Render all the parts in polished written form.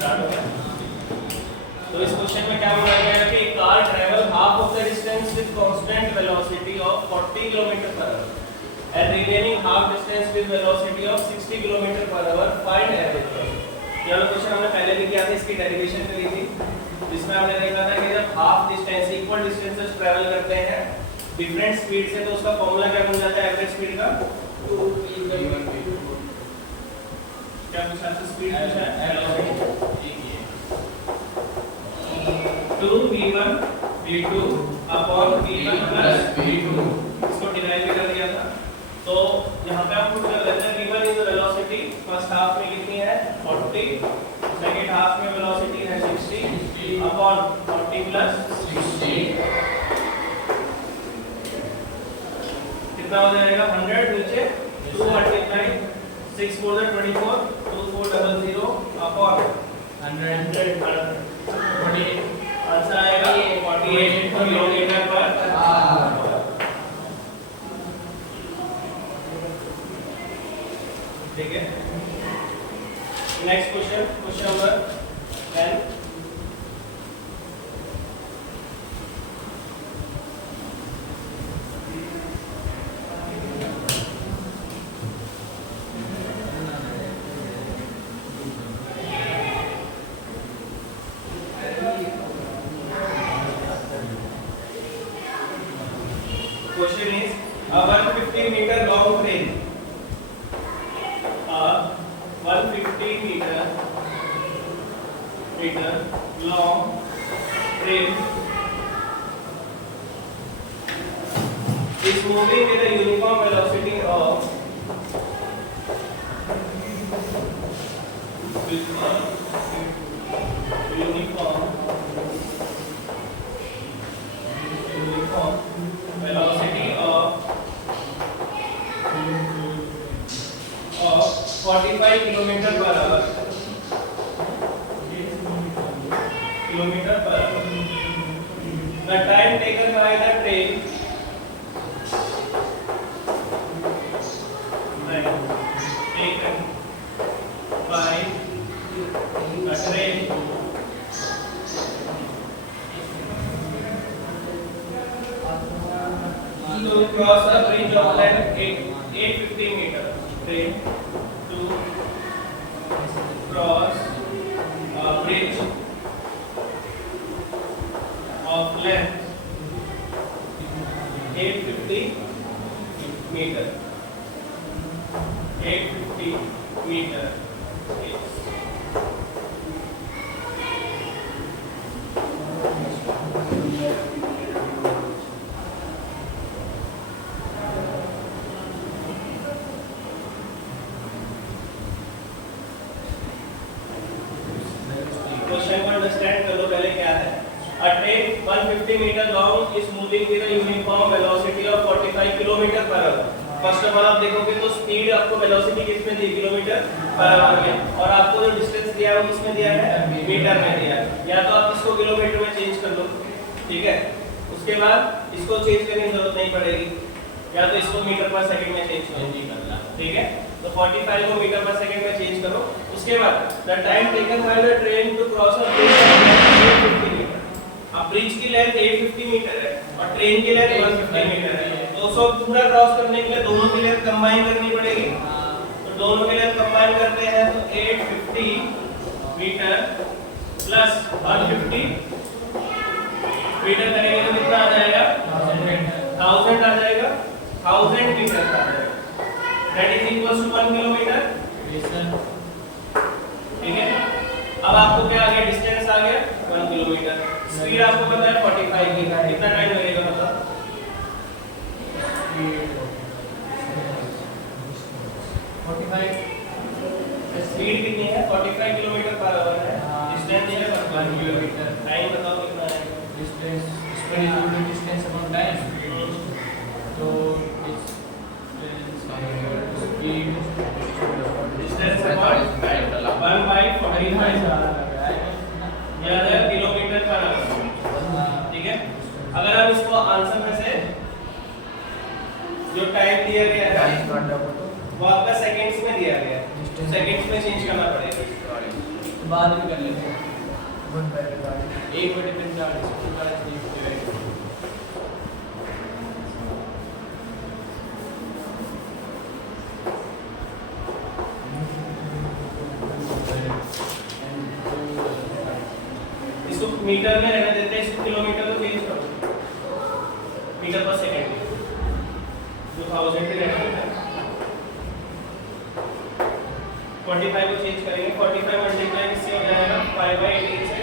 Start हो गया। तो इस क्वेश्चन में क्या बोला गया है कि car travel half of the distance with constant velocity of 40 kilometre per hour and remaining half distance with velocity of 60 kilometre per hour, find average. ये वाला क्वेश्चन हमने पहले भी किया था, इसकी डेरिवेशन करी थी, जिसमें हमने देखा था कि जब half distance equal distances travel करते हैं डिफरेंट स्पीड से, तो उसका फॉर्मूला क्या बन जाता है एवरेज स्पीड का? 2v1 क्या पूछा था? स्पीड पूछा है, velocity 2v1 v2 upon v1 plus v2, इसको डिराइव भी कर दिया था। तो यहाँ पे हम पुट कर लेते हैं v1 is the velocity first half में कितनी है 40, सेकंड हाफ में वेलोसिटी है 60 अपॉन 40 प्लस 60 कितना हो जाएगा 100, नीचे 2 मल्टीप्लाई 6 4 24 2400 अपॉन 100 आंसर आएगा 48 किलोमीटर पर आवर। ठीक है, next question, question number 10। Question is a 150 meter long train. A 150 meter long train is moving with a uniform velocity of velocity of 45 kilometer per hour. The time taken by the train to cross a bridge of length 850 meter. Train to cross a bridge of length 850 meter. 850 meter is question को understand कर लो पहले क्या है। A train 150 meter long is moving with a uniform velocity of 45 kilometer per hour. First of all आप देखोगे तो speed आपको velocity किसमें दी किलोमीटर पर आवर में, और आपको जो डिस्टेंस दिया है वो किसमें दिया है मीटर में दिया है। या तो आप इसको किलोमीटर में चेंज कर लो, ठीक है, उसके बाद इसको चेंज करने की जरूरत नहीं पड़ेगी, या तो इसको मीटर पर सेकंड में चेंज करना, ठीक है। तो 45 को मीटर पर सेकंड में चेंज करो। उसके बाद the time taken by the train to cross a bridge 850 meter. अब ब्रिज की लेंथ 850 मीटर है और ट्रेन की लेंथ 150 मीटर है, तो उसको पूरा क्रॉस करने के लिए दोनों की लेंथ कंबाइन करनी पड़ेगी। तो दोनों की लेंथ कंबाइन करते हैं तो 850 मीटर प्लस 150 मीटर करेंगे तो कितना आ जाएगा 1000 आ जाएगा, 1000 मीटर आ जाएगा, that is equals to 1 kilometre. ठीक है, अब आपको क्या आ गया, डिस्टेंस आ गया 1 किलोमीटर, स्पीड आपको पता है 45 की, कितना टाइम लगेगा मतलब 45, स्पीड कितनी है 45 किलोमीटर पर आवर है, डिस्टेंस है 1 किलोमीटर, टाइम बताओ कितना है, distance speed is equal to distance upon time, तो डिस्टेंस अपॉन टाइम 1/45 याद है किलोमीटर पर आवर। ठीक है, अगर हम इसको आंसर में से जो टाइम दिया गया है वो आपका सेकंड्स में दिया गया है, सेकंड्स में चेंज करना पड़ेगा। बाद में कर लेते हैं 1/45 इसको मीटर में रहने देते हैं, इसको किलोमीटर को चेंज करो मीटर पर सेकंड 2000 पे रहने देते हैं। 45 को चेंज करेंगे, 45 मल्टीप्लाई किससे हो जाएगा 5/18 से,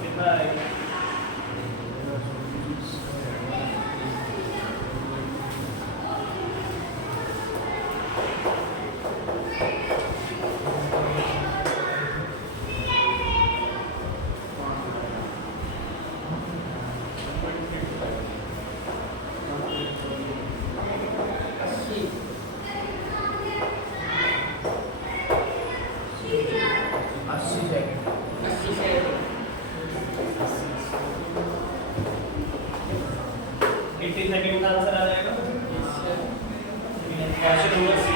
कितना आएगा सेकंड का आंसर आ जाएगा ऑप्शन नंबर सी।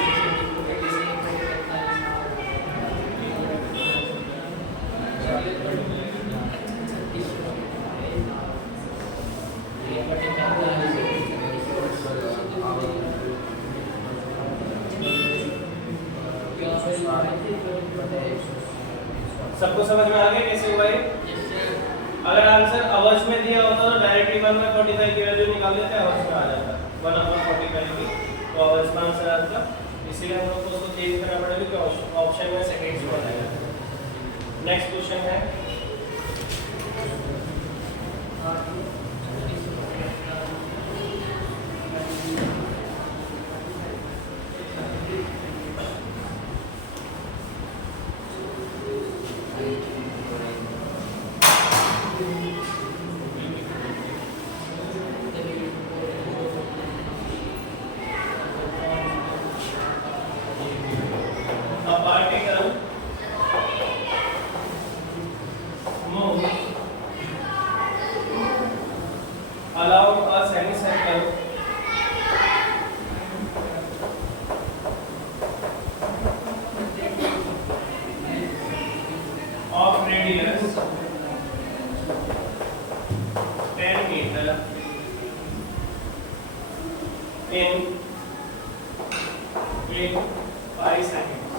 सबको समझ में आ गया कैसे हुआ ये? अगर आंसर आवर्स में दिया होता तो डायरेक्टली 1/45 की वैल्यू निकाल देते, आवर्स में आ जाता 1/45 की, तो आवर्स में आंसर आता। इसीलिए हम लोग को उसको चेंज करना पड़ेगा क्योंकि ऑप्शन में सेकंड्स में आएगा। नेक्स्ट क्वेश्चन है in 5 seconds.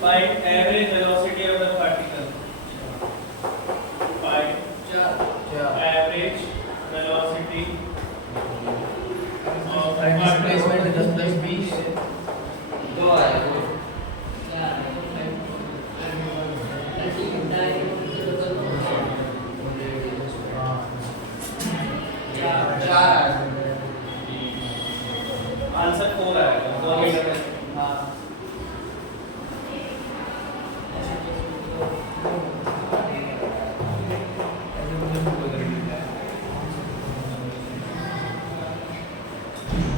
Find average velocity of the particle. Find average velocity of particle. Answer 4 आएगा 2 मीटर में।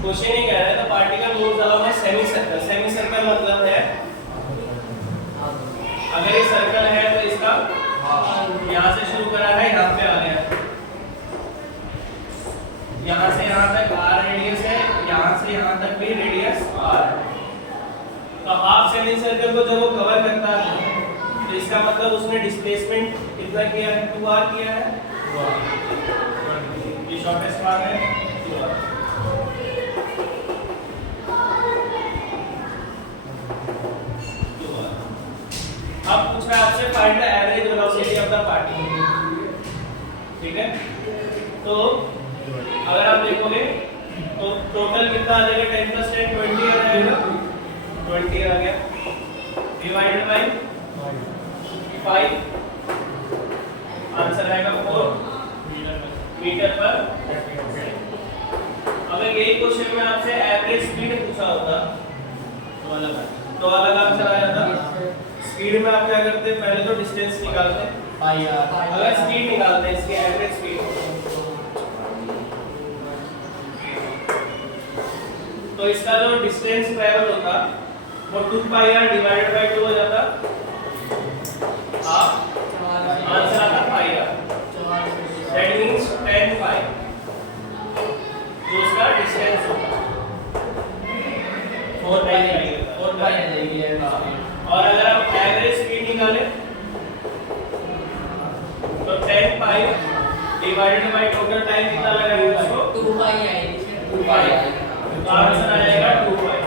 क्वेश्चन ये कह रहा है the particle moves along a semi circle. Semi circle मतलब है अगर ये सर्कल है तो इसका यहाँ से शुरू करा है यहाँ पे आ गया, यहाँ से यहाँ तक r रेडियस है, यहाँ से यहाँ तक भी रेडियस r। तो हाफ सेमी सर्कल को जब वो कवर करता है तो इसका मतलब उसने डिस्प्लेसमेंट कितना किया है 2r किया है। ये शॉर्टेस्ट पाथ है 2r। अब पूछ रहा है आपसे find the average velocity of the particle. ठीक है, तो अगर आप देखोगे तो टोटल कितना आ जाएगा 10 + 10 20 आ जाएगा, 20 आ गया डिवाइडेड बाय 5, आंसर आएगा 4 मीटर पर। अगर यही क्वेश्चन में आपसे एवरेज स्पीड पूछा होता तो अलग आंसर आ जाता। स्पीड में आप क्या करते हैं, पहले तो डिस्टेंस निकालते हैं। अगर स्पीड निकालते हैं इसकी एवरेज स्पीड तो इसका जो डिस्टेंस ट्रैवल होता वो 2πr डिवाइडेड बाय 2 हो जाता, आंसर आता πr। दैट मींस 10π जो उसका डिस्टेंस होगा 4 बाई आ जाएगी यार स्पीड। और अगर हम एवरेज स्पीड निकालें तो 10 पाई डिवाइडेड बाय टोटल टाइम कितना लगेगा इसको 2 पाई आएगी इसमें 2 पाई। तो आंसर आ जाएगा 2 पाई।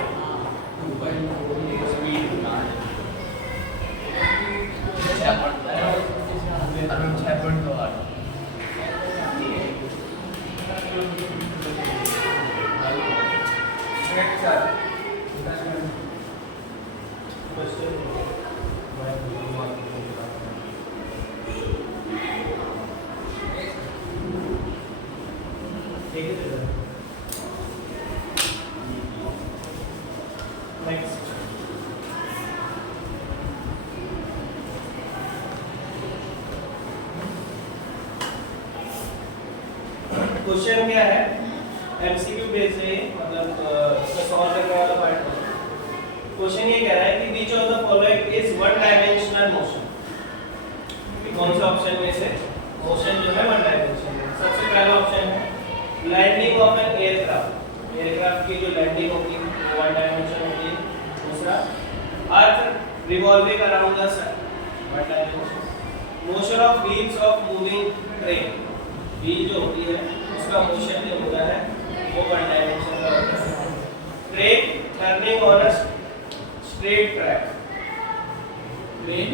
नेक्स्ट क्वेश्चन क्या है एमसीक्यू बेस है मतलब इसका सॉल्व करने वाला पार्ट है। क्वेश्चन ये कह रहा है कि which of the following is one dimensional motion. कौन से ऑप्शन में से मोशन जो है वन डायमेंशन है। सबसे पहला ऑप्शन है landing of an aircraft. Aircraft की जो लैंडिंग होगी वो वन डायमेंशन होगी। दूसरा earth revolving around the sun one dimension. Motion of wheels of moving train. Wheel जो होती है उसका मोशन जो होता है वो वन डायमेंशन का होता है। Train turning on a straight track. Train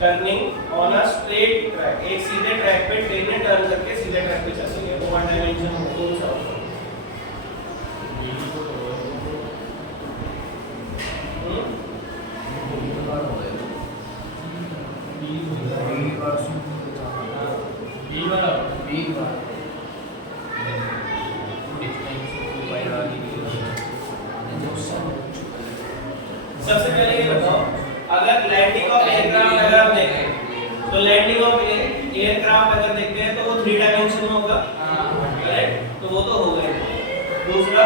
turning on a straight track. एक सीधे ट्रैक पे ट्रेन ने टर्न करके सीधे ट्रैक पे चलती है वो वन डायमेंशन कौन सा होगा? सबसे पहले ये बताओ अगर लैंडिंग ऑफ एयरक्राफ्ट अगर हम देखें तो लैंडिंग ऑफ एयरक्राफ्ट अगर देखते हैं तो वो 3 डायमेंशन में होगा करेक्ट। तो वो तो हो गए। दूसरा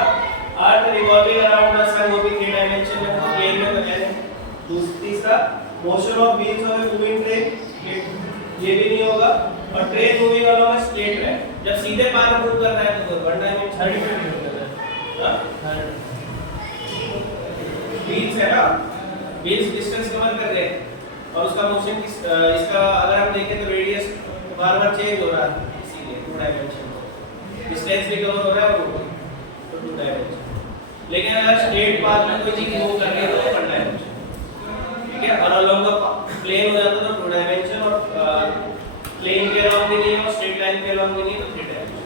अर्थ रिवॉल्विंग अराउंड द सन वो भी 3 डायमेंशन में होगा प्लेन में बताया। तीसरा motion of wheels of a moving train ये भी नहीं होगा। और train moving along a straight track जब सीधे पार मूव कर रहा है तो वन डायमेंशन थर्ड व्हील्स है ना व्हील्स डिस्टेंस कवर कर रहे हैं और उसका मोशन इसका अगर हम देखें तो रेडियस बार-बार चेंज हो रहा है इसीलिए 2 डायमेंशन। डिस्टेंस भी कवर हो रहा है और तो 2 डायमेंशन। लेकिन अगर स्ट्रेट पाथ में कोई चीज मूव कर रही है तो 1 डायमेंशन ठीक है। और अलोंग द प्लेन हो जाता तो 2 डायमेंशन और प्लेन के अलोंग भी नहीं और स्ट्रेट लाइन के अलोंग भी नहीं तो 3 dimension.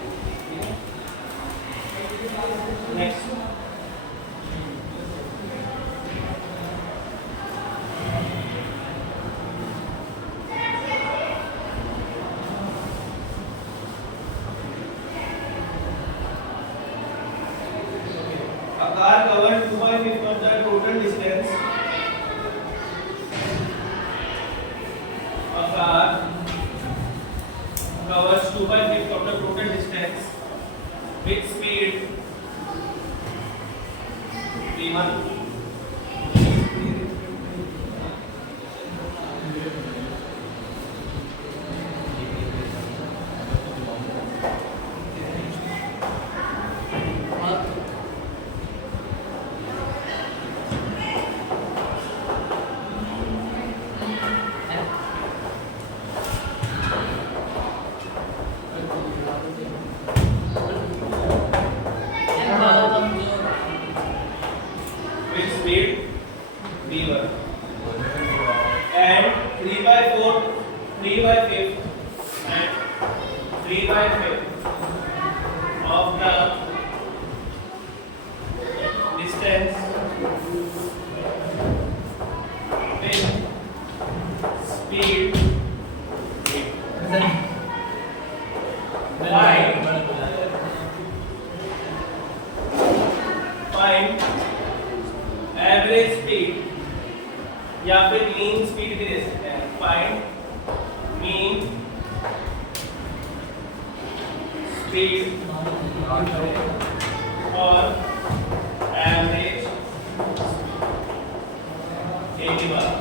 Next a car covers 2/5 of the total distance. A car covers 2/5 of the total distance with speed v1. With speed v1 and 3/4 3/5 and 3/5 of the distance with speed find average speed या फिर mean speed भी दे सकते हैं। Find mean speed और average एक ही बात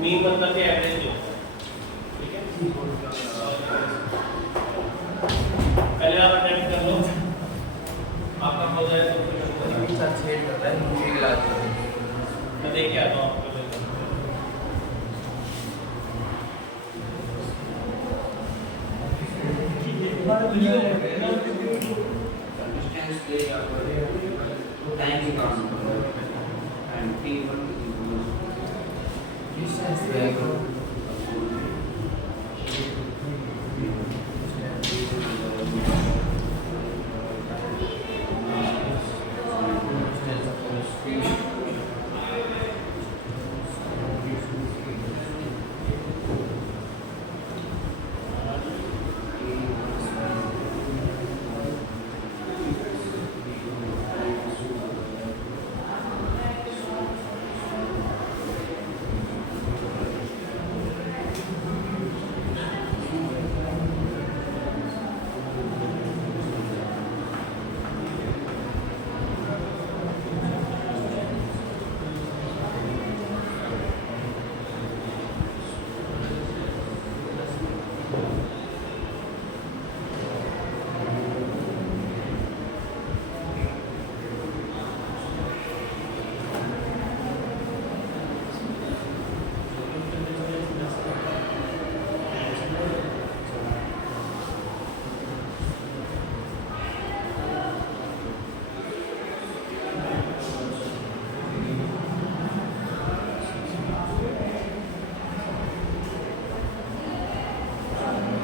mean मतलब कि एवरेज जो ठीक है। पहले आप अटेम्प्ट कर लो आपका लेके आता हूँ आपको। Distance they are time is also and T1 Distance very good.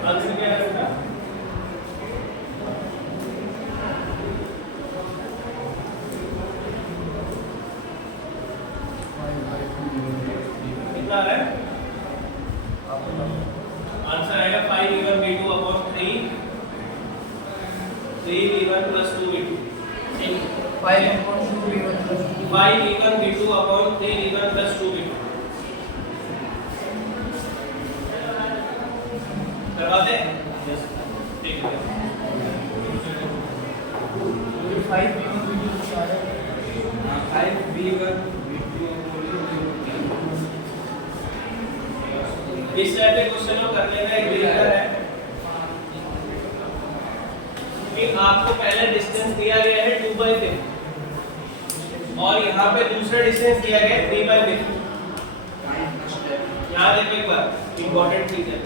Answer क्या है इसका? कितना आ रहा है? आंसर आएगा 5v1 v2 upon 3v1 plus 2v2। 5v1 v2 upon 3v1 plus 2v2। करवा दे? ठीक है। 5v1 इस टाइप के क्वेश्चन को करने का एक तरीका है कि आपको पहले डिस्टेंस दिया गया है 2/5 और यहाँ पे दूसरा डिस्टेंस दिया गया है 3/5। यहाँ देखो एक बार इंपॉर्टेंट चीज है,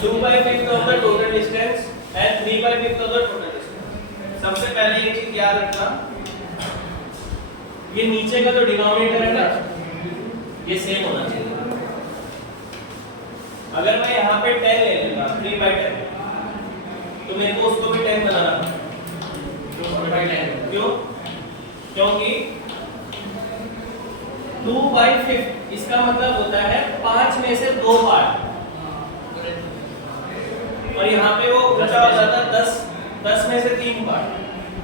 2/5 of the total distance and 3/5 of the total distance। सबसे पहले ये चीज याद रखना, ये नीचे का जो डिनोमिनेटर है ना ये सेम होना चाहिए। अगर मैं यहाँ पे 10 ले लूंगा 3/10 तो मेरे को उसको भी 10 बनाना क्यों? क्योंकि 2/5 इसका मतलब होता है 5 में से 2 पार्ट और यहाँ पे वो बचा हो जाता है 10 में से 3 पार्ट।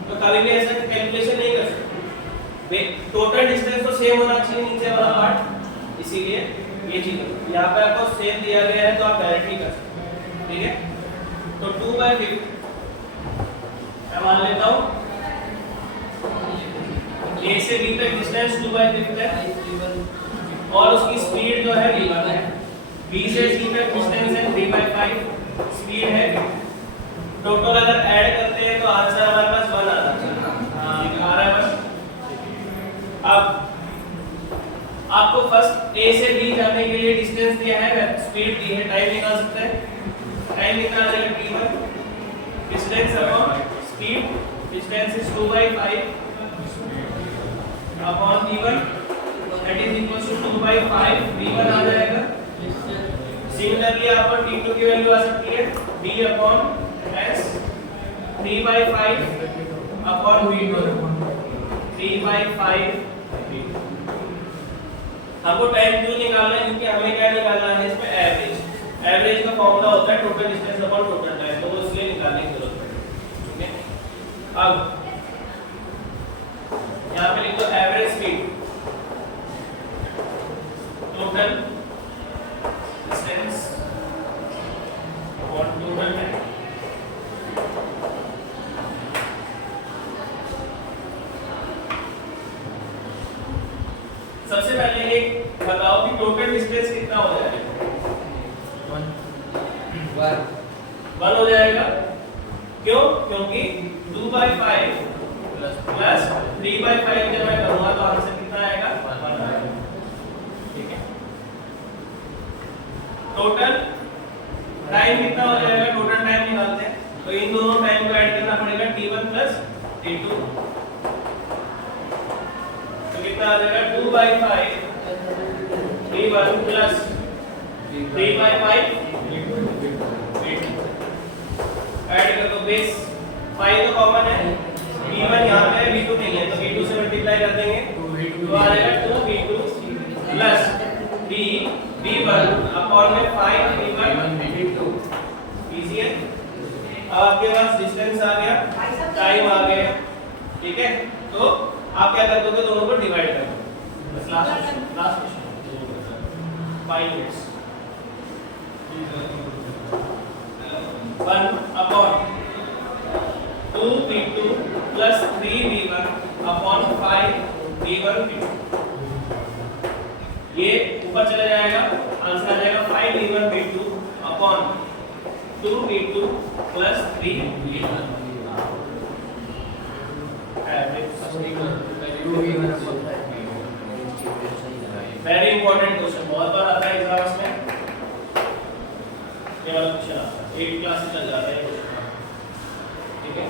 तो कभी भी ऐसा कैलकुलेशन नहीं कर सकते। टोटल डिस्टेंस तो सेम होना चाहिए नीचे वाला पार्ट, इसीलिए ये चीज यहाँ पे आपको सेम दिया गया है तो आप डायरेक्टली कर सकते हैं। ठीक है, तो 2/5 मैं मान लेता हूँ A से B तक डिस्टेंस 2/5 है और उसकी स्पीड जो है v1 है। B से C तक डिस्टेंस है 3/5 स्पीड है। टोटल अगर ऐड करते हैं तो आंसर हमारे पास 1 आता है। आ रहा है बस। अब आपको फर्स्ट A से B जाने के लिए डिस्टेंस दिया है, स्पीड दी है, टाइम निकाल सकते हैं। टाइम निकाल देगा t1 distance upon speed, distance is 2/5 upon v1 that is equal to 2/5 v1 आ जाएगा। सिमिलरली आपको t2 की वैल्यू आ सकती है b upon s 3/5 upon v2 3/5 हमको टाइम क्यों निकालना है? क्योंकि हमें क्या निकालना है इसमें एवरेज। एवरेज का फॉर्मूला होता है total distance upon total time, तो वो इसलिए निकालने की जरूरत है। ठीक है, अब यहाँ पे लिख दो average speed total distance upon total time. सबसे पहले एक बताओ कि टोटल डिस्टेंस कितना हो जाएगा? 1 हो जाएगा। क्यों? क्योंकि 2/5 प्लस 3/5 जब मैं करूंगा तो आंसर कितना आएगा 1 आएगा। ठीक है, टोटल टाइम कितना हो जाएगा, टोटल टाइम निकालते हैं तो इन दोनों टाइम को ऐड करना पड़ेगा t1 प्लस t2 तो कितना आ जाएगा 2/5 t1 प्लस 3/5 ऐड कर दो, बेस 5 तो कॉमन है, t1 यहाँ पे है, v2 नहीं है तो v2 से मल्टीप्लाई कर देंगे तो आ जाएगा 2v2 प्लस v1 अपॉन में 5v1 इजी है। अब आपके पास डिस्टेंस आ गया, टाइम आ गया, ठीक है, तो आप क्या कर दोगे, दोनों को डिवाइड कर दो। बस last question 5 minutes 1 upon 2v2 plus 3v1 upon 5v1 ये ऊपर चला जाएगा, आंसर आ जाएगा 5v1v2 upon 2v2 plus 3v1 very important question, बहुत बार आता है एग्जाम्स में, ये वाला क्वेश्चन आता है, 8 क्लास से चल जाता है, ठीक है।